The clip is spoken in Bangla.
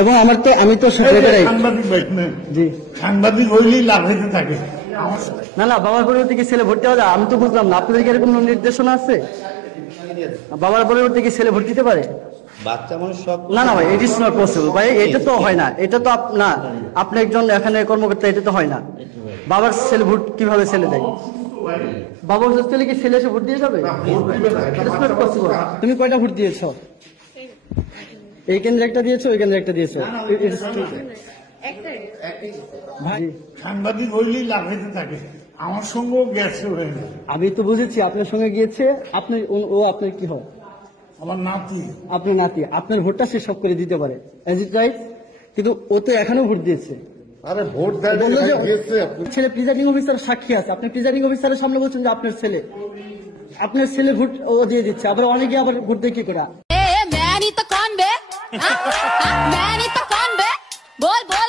এবং আমি তো সাংবাদিক হইলেই লাভ হইতে থাকে। না বাবার পরিবর্তে কি ছেলে ভর্তি হওয়া যায়? আমি তো বুঝলাম না, আপনাদের কি এরকম নির্দেশনা আছে? বাবার পরিবর্তে কি ছেলে ভর্তি দিতে পারে? বাচ্চা মানুষ সব না ভাই, ইট ইজ নট পসিবল ভাই, এটা তো হয় না। এটা তো না, আপনি একজন এখানে কর্মকর্তা, এটা তো হয় না। বাবার ছেলে ভোট কিভাবে ছেলে দেয়? বাবার ছেলে কি ছেলে এসে ভোট দিয়ে যাবে? তুমি কয়টা ভোট দিয়েছ? এই কেন্দ্রে একটা দিয়েছো, ওই কেন্দ্রে একটা দিয়েছো। সাংবাদিক হইলেই লাভ হইতে থাকে, আমার সঙ্গেও গেছে। আমি তো বুঝেছি আপনার সঙ্গে গিয়েছে, আপনার কি হয়? আমার নাতি। আপনার নাতি আপনার ভোটটা সে সব করে দিতে পারে, কিন্তু ও তো এখনো ভোট দিয়েছে। আরে ভোট বললো যে ছেলে প্রিজাইডিং অফিসার সাক্ষী আছে, আপনি প্রিজাইডিং অফিসারের সামনে বলছেন যে আপনার ছেলে ভোট ও দিয়ে দিচ্ছে, আবার অনেকে আবার ভোট দিয়ে কি করে? मैं नहीं तो कौन बे? बोल बोल